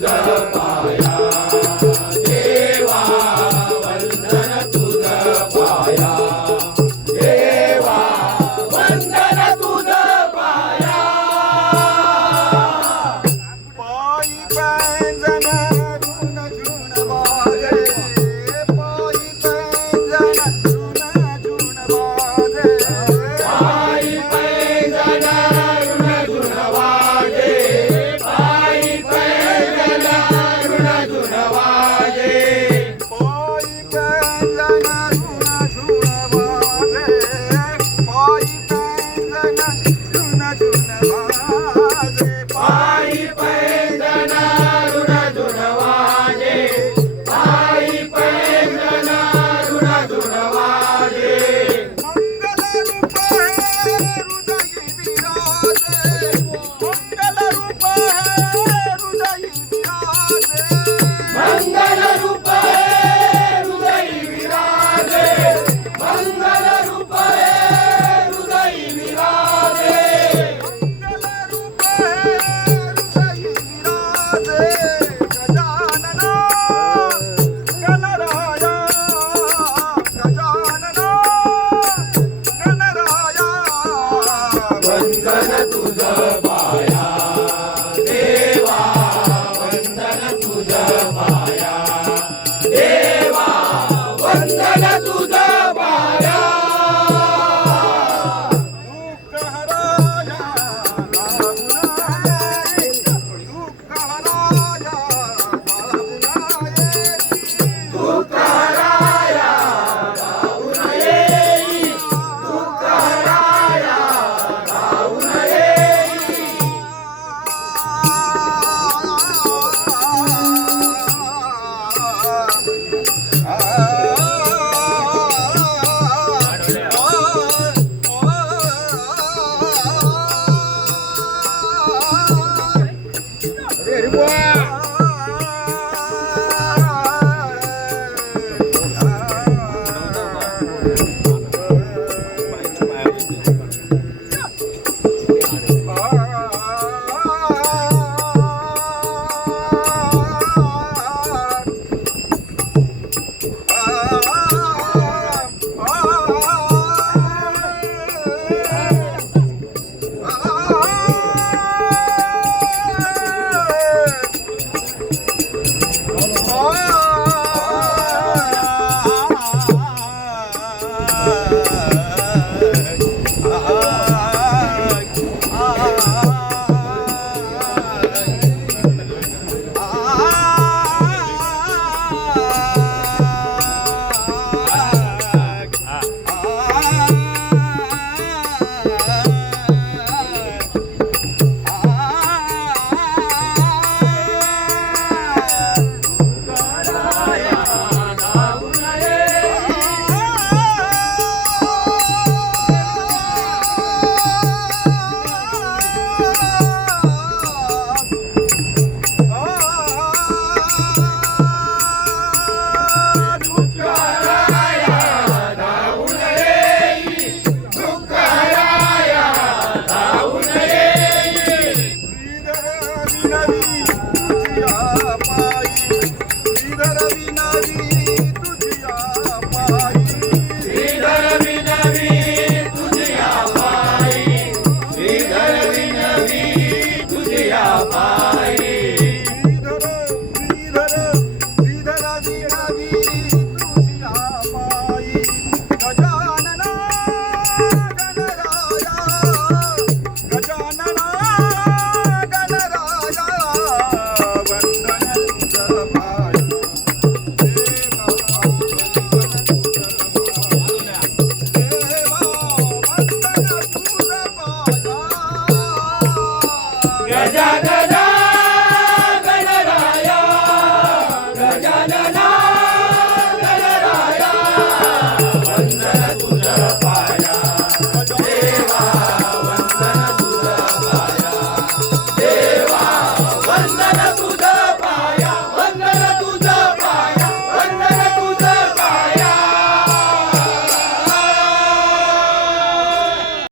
Buddha. உங்கள் Oh. Gabi!